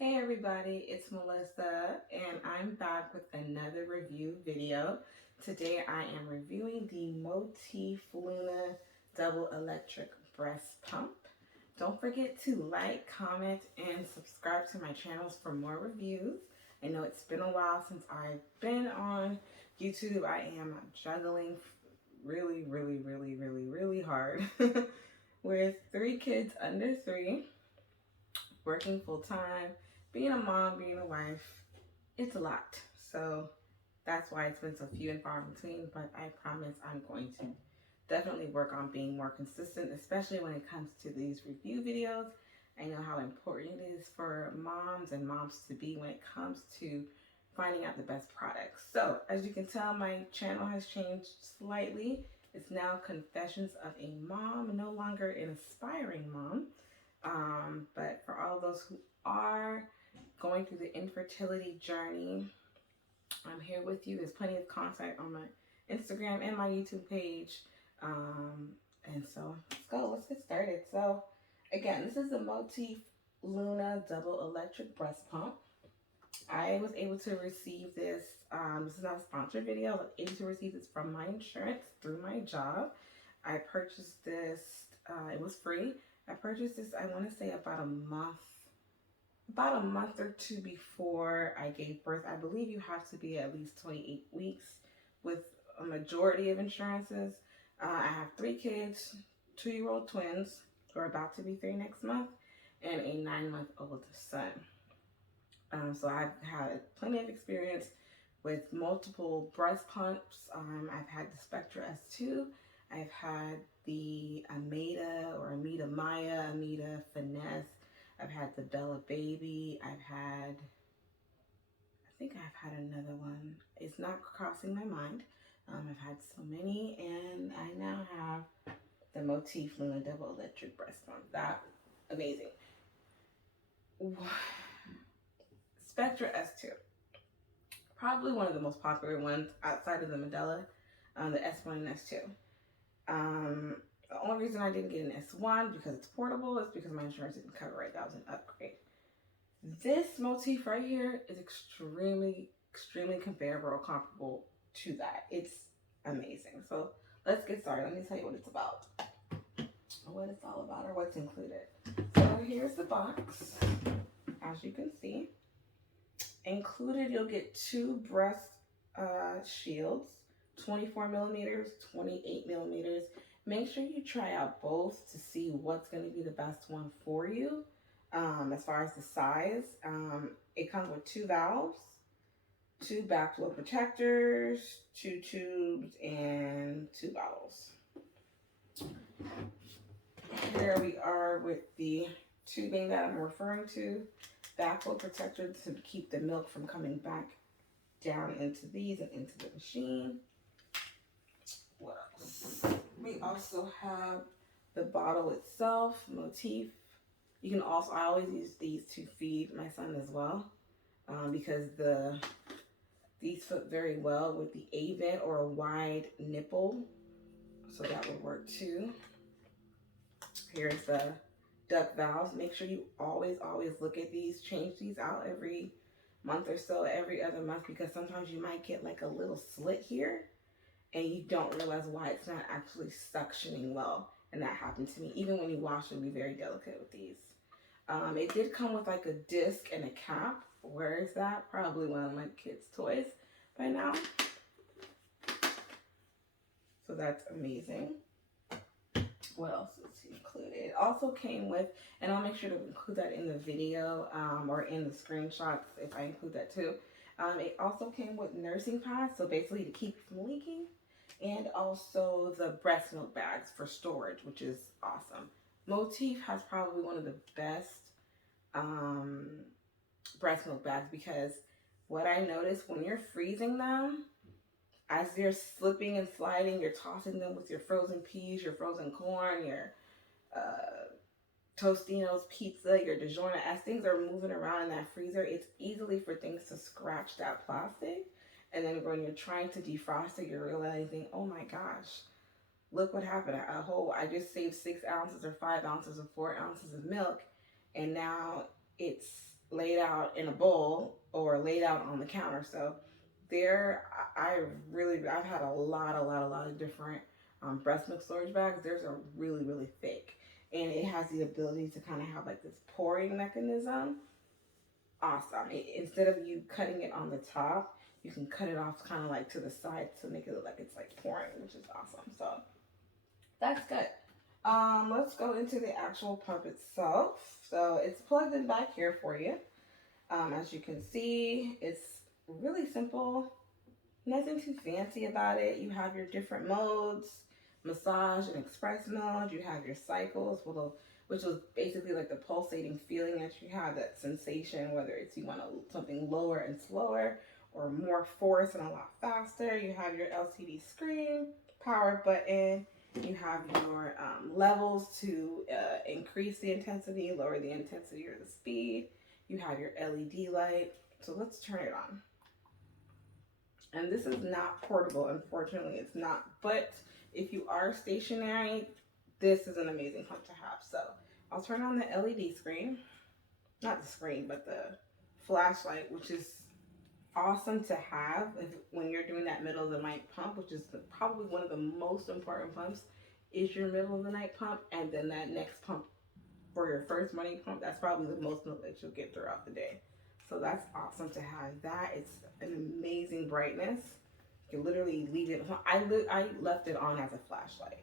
Hey everybody, it's Melissa and I'm back with another review video. Today I am reviewing the Motif Luna Double Electric Breast Pump. Don't forget to like, comment, and subscribe to my channels for more reviews. I know it's been a while since I've been on YouTube. I am juggling really hard with 3 kids under 3, working full time, being a mom, being a wife. It's a lot. So that's why it's been so few and far between, but I promise I'm going to definitely work on being more consistent, especially when it comes to these review videos. I know how important it is for moms and moms to be when it comes to finding out the best products. So as you can tell, my channel has changed slightly. It's now Confessions of a Mom, no longer an aspiring mom. But for all those who are going through the infertility journey, I'm here with you. There's plenty of content on my Instagram and my YouTube page. And so let's go. Let's get started. So again, this is the Motif Luna Double Electric Breast Pump. I was able to receive this. This is not a sponsored video. I was able to receive this from my insurance through my job. I purchased this. It was free. I purchased this, I want to say about a month or two before I gave birth. I believe you have to be at least 28 weeks with a majority of insurances. I have 3 kids, 2-year-old twins who are about to be 3 next month, and a 9-month-old son. So I've had plenty of experience with multiple breast pumps. I've had the Spectra S2. I've had the Ameda or Ameda Maya, Ameda Finesse. I've had the Bella Baby. I think I've had another one. It's not crossing my mind. I've had so many, and I now have the Motif Luna Double Electric Breast Pump. That amazing. Spectra S2. Probably one of the most popular ones outside of the Medela, the S1 and S2. The only reason I didn't get an S1 because it's portable is because my insurance didn't cover it. That was an upgrade. This Motif right here is extremely comparable to that. It's amazing. So let's get started. Let me tell you what it's about. What it's all about or what's included. So here's the box. As you can see, included you'll get 2 breast shields, 24 millimeters, 28 millimeters. Make sure you try out both to see what's going to be the best one for you. As far as the size, it comes with 2 valves, 2 backflow protectors, 2 tubes, and 2 bottles. Here we are with the tubing that I'm referring to. Backflow protector to keep the milk from coming back down into these and into the machine. What else? We also have the bottle itself, Motif. You can also, I always use these to feed my son as well, because these fit very well with the A-vent or a wide nipple, so that would work too. Here's the duct valves. Make sure you always look at these. Change these out every month or so, every other month, because sometimes you might get like a little slit here and you don't realize why it's not actually suctioning well. And that happened to me. Even when you wash them, be very delicate with these. It did come with like a disc and a cap. Where is that? Probably one of my kids' toys by now. So that's amazing. What else is included? It also came with, and I'll make sure to include that in the video, or in the screenshots if I include that too. It also came with nursing pads, so basically to keep it from leaking, and also the breast milk bags for storage, which is awesome. Motif has probably one of the best breast milk bags, because what I noticed when you're freezing them, as they're slipping and sliding, you're tossing them with your frozen peas, your frozen corn, your Tostino's pizza, your DiGiorno. As things are moving around in that freezer, it's easily for things to scratch that plastic. And then when you're trying to defrost it, you're realizing, oh my gosh, look what happened. I just saved 6 ounces or 5 ounces or 4 ounces of milk, and now it's laid out in a bowl or laid out on the counter. So there, I've had a lot of different breast milk storage bags. Theirs are really, really thick. And it has the ability to kind of have like this pouring mechanism. Awesome. Instead of you cutting it on the top, you can cut it off kind of like to the side to make it look like it's like pouring, which is awesome. So that's good. Let's go into the actual pump itself. So it's plugged in back here for you. As you can see, it's really simple. Nothing too fancy about it. You have your different modes, massage and express mode. You have your cycles, which was basically like the pulsating feeling that you have, that sensation, whether it's you want something lower and slower or more force and a lot faster. You have your LCD screen, power button. You have your levels to increase the intensity, lower the intensity or the speed. You have your LED light. So let's turn it on. And this is not portable, unfortunately, it's not. But if you are stationary, this is an amazing pump to have. So I'll turn on the LED screen, not the screen, but the flashlight, which is awesome to have when you're doing that middle of the night pump, which is probably one of the most important pumps, is your middle of the night pump. And then that next pump for your first morning pump, that's probably the most milk that you'll get throughout the day. So that's awesome to have that. It's an amazing brightness. You can literally leave it. I left it on as a flashlight.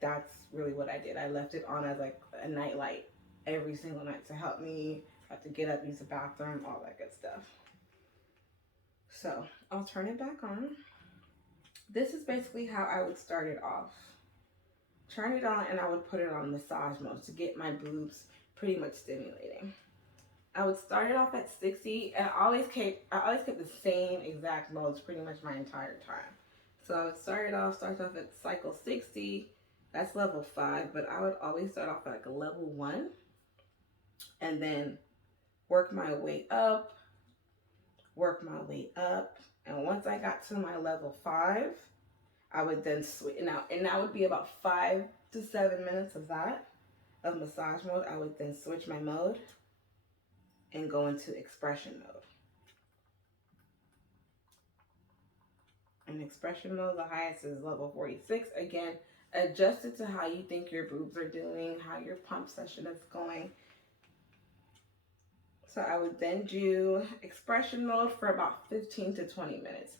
That's really what I did. I left it on as like a night light every single night to help me have to get up, use the bathroom, all that good stuff. So I'll turn it back on. This is basically how I would start it off. Turn it on and I would put it on massage mode to get my boobs pretty much stimulating. I would start it off at 60, and I always kept the same exact modes pretty much my entire time. So I would start off at cycle 60. That's level 5, but I would always start off at like a level 1 and then work my way up. And once I got to my level 5, I would then switch. And that would be about 5 to 7 minutes of massage mode. I would then switch my mode and go into expression mode. In expression mode, the highest is level 46. Again, adjust it to how you think your boobs are doing, how your pump session is going. So I would then do expression mode for about 15 to 20 minutes.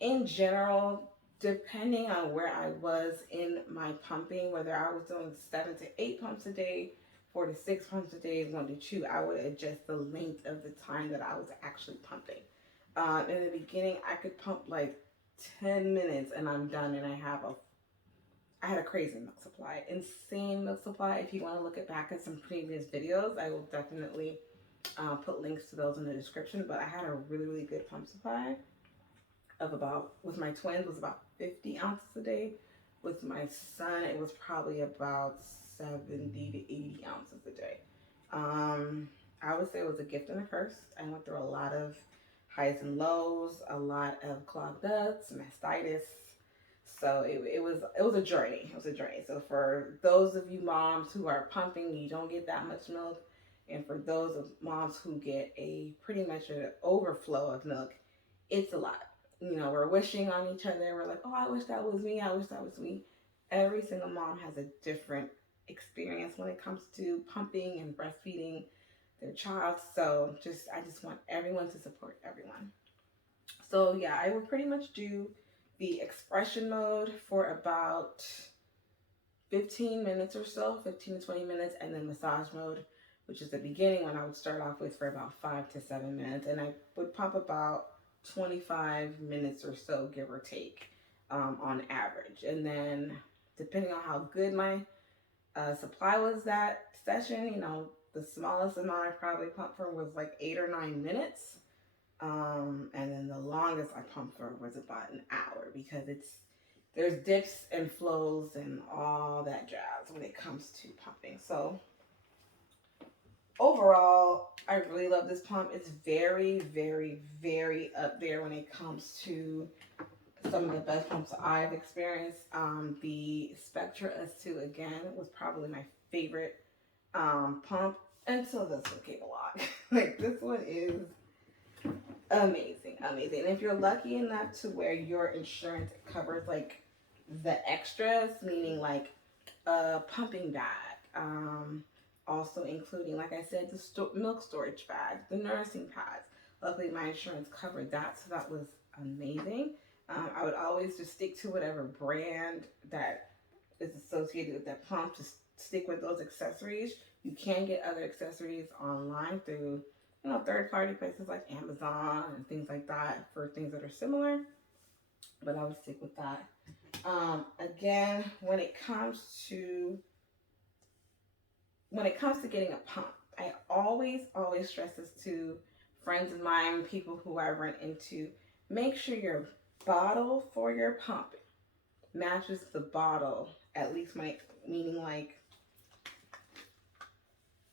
In general, depending on where I was in my pumping, whether I was doing 7 to 8 pumps a day, 4 to 6 pumps a day, 1 to 2, I would adjust the length of the time that I was actually pumping. In the beginning, I could pump like 10 minutes and I'm done, and I had a crazy milk supply, insane milk supply. If you want to look back at some previous videos, I will definitely put links to those in the description. But I had a really, really good pump supply of with my twins, was about 50 ounces a day. With my son, it was probably about 70 to 80 ounces a day. I would say it was a gift and a curse. I went through a lot of highs and lows, a lot of clogged ducts, mastitis. So it was a journey. It was a journey. So for those of you moms who are pumping, you don't get that much milk. And for those of moms who get pretty much an overflow of milk, it's a lot. You know, we're wishing on each other. We're like, oh, I wish that was me. I wish that was me. Every single mom has a different experience when it comes to pumping and breastfeeding their child. So I just want everyone to support everyone. So yeah, I would pretty much do the expression mode for about 15 minutes or so, 15 to 20 minutes, and then massage mode, which is the beginning, when I would start off with for about 5 to 7 minutes, and I would pump about 25 minutes or so, give or take, on average. And then depending on how good my supply was that session, you know, the smallest amount I probably pumped for was like 8 or 9 minutes. And then the longest I pumped for was about an hour, because there's dips and flows and all that jazz when it comes to pumping. So overall, I really love this pump. It's very, very, very up there when it comes to some of the best pumps I've experienced. The Spectra S2, again, was probably my favorite pump. until this one came along. Like, this one is amazing, amazing. And if you're lucky enough to where your insurance covers like the extras, meaning like a pumping bag, also including, like I said, the milk storage bag, the nursing pads. Luckily, my insurance covered that, so that was amazing. I would always just stick to whatever brand that is associated with that pump, to stick with those accessories. You can get other accessories online through, third party places like Amazon and things like that for things that are similar, but I would stick with that. Again, when it comes to getting a pump, I always stress this to friends of mine, people who I run into. Make sure your bottle for your pump matches the bottle, at least meaning like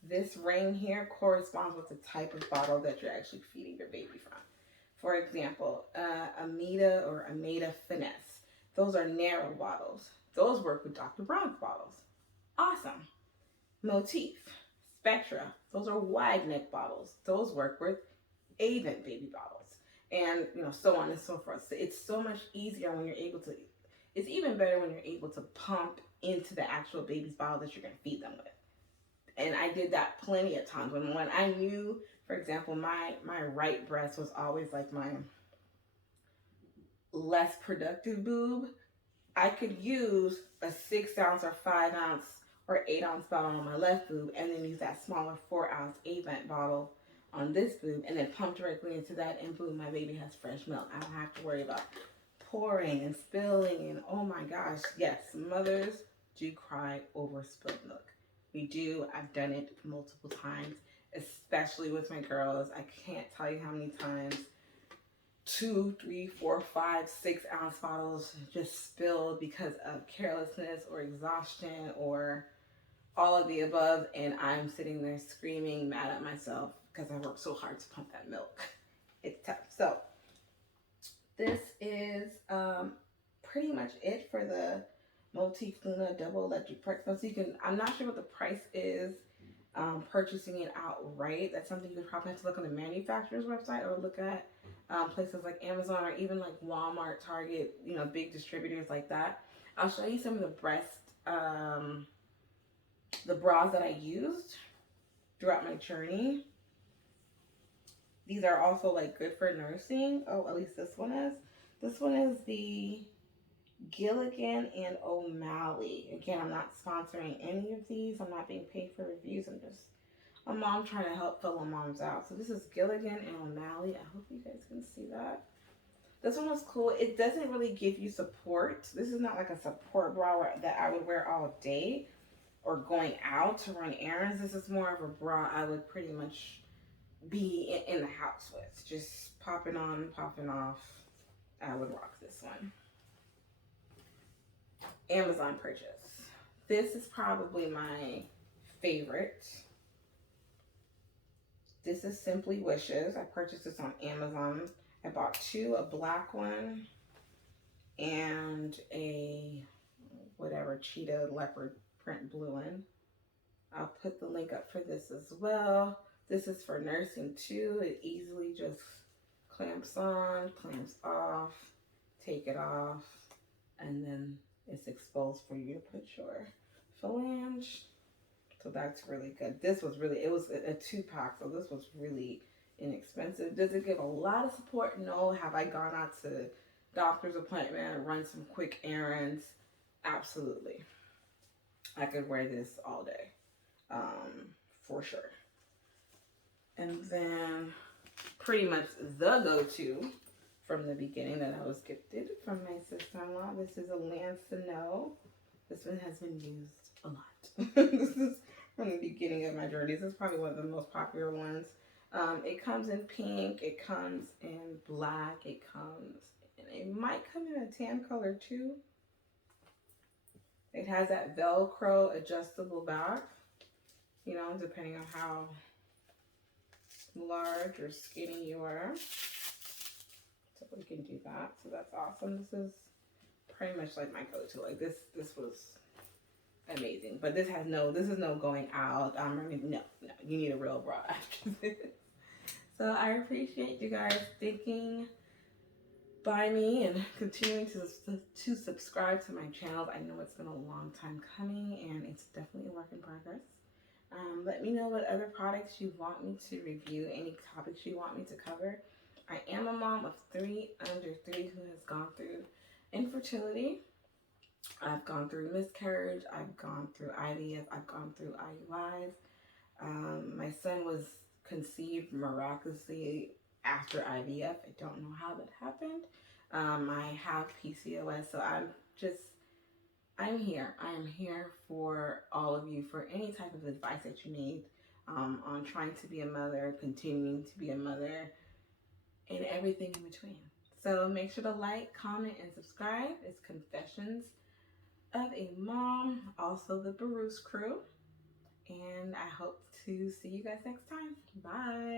this ring here corresponds with the type of bottle that you're actually feeding your baby from. For example, Amida or Ameda Finesse. Those are narrow bottles. Those work with Dr. Brown's bottles. Awesome. Motif, Spectra. Those are wide neck bottles. Those work with Avent baby bottles. And, so on and so forth. So it's so much easier when you're able to, it's even better when you're able to pump into the actual baby's bottle that you're going to feed them with. And I did that plenty of times when I knew, for example, my right breast was always like my less productive boob. I could use a 6 ounce or 5 ounce or 8 ounce bottle on my left boob, and then use that smaller 4 ounce Avent bottle on this boob, and then pump directly into that, and boom, my baby has fresh milk. I don't have to worry about pouring and spilling, and oh my gosh, yes, mothers do cry over spilled milk. We do. I've done it multiple times, especially with my girls. I can't tell you how many times 2, 3, 4, 5, 6 ounce bottles just spilled because of carelessness or exhaustion or all of the above, and I'm sitting there screaming, mad at myself because I worked so hard to pump that milk. It's tough. So this is pretty much it for the Motif Luna Double Electric Press. So I'm not sure what the price is purchasing it outright. That's something you would probably have to look on the manufacturer's website, or look at places like Amazon, or even like Walmart, Target, big distributors like that. I'll show you some of the the bras that I used throughout my journey. These are also like good for nursing. Oh, at least this one is. This one is the Gilligan and O'Malley. Again, I'm not sponsoring any of these. I'm not being paid for reviews. I'm just a mom trying to help fellow moms out. So this is Gilligan and O'Malley. I hope you guys can see that. This one was cool. It doesn't really give you support. This is not like a support bra that I would wear all day or going out to run errands. This is more of a bra I would pretty much be in the house with. Just popping on, popping off. I would rock this one. Amazon purchase. This is probably my favorite. This is Simply Wishes. I purchased this on Amazon. I bought two, a black one and a whatever cheetah leopard print blue one. I'll put the link up for this as well. This is for nursing too. It easily just clamps on, clamps off, take it off, and then it's exposed for you to put your phalange. So that's really good. This was really, it was a 2-pack, so this was really inexpensive. Does it give a lot of support? No. Have I gone out to doctor's appointment and run some quick errands? Absolutely. I could wear this all day, for sure. And then pretty much the go-to from the beginning that I was gifted from my sister-in-law. This is a Lancino. This one has been used a lot. This is from the beginning of my journey. This is probably one of the most popular ones. It comes in pink. It comes in black. It might come in a tan color too. It has that Velcro adjustable back, depending on how large or skinny you are. So we can do that. So that's awesome. This is pretty much like my go-to. Like this was amazing. But this is no going out. I'm running. No, no. You need a real bra after this. So I appreciate you guys thinking by me and continuing to subscribe to my channel. I know it's been a long time coming, and it's definitely a work in progress. Let me know what other products you want me to review, any topics you want me to cover. I am a mom of 3 under 3 who has gone through infertility. I've gone through miscarriage. I've gone through IVF. I've gone through IUIs. My son was conceived miraculously after IVF. I don't know how that happened. I have PCOS, so I'm here. I am here for all of you for any type of advice that you need on trying to be a mother, continuing to be a mother, and everything in between. So make sure to like, comment, and subscribe. It's Confessions of a Mom, also the Bruce Crew. And I hope to see you guys next time. Bye.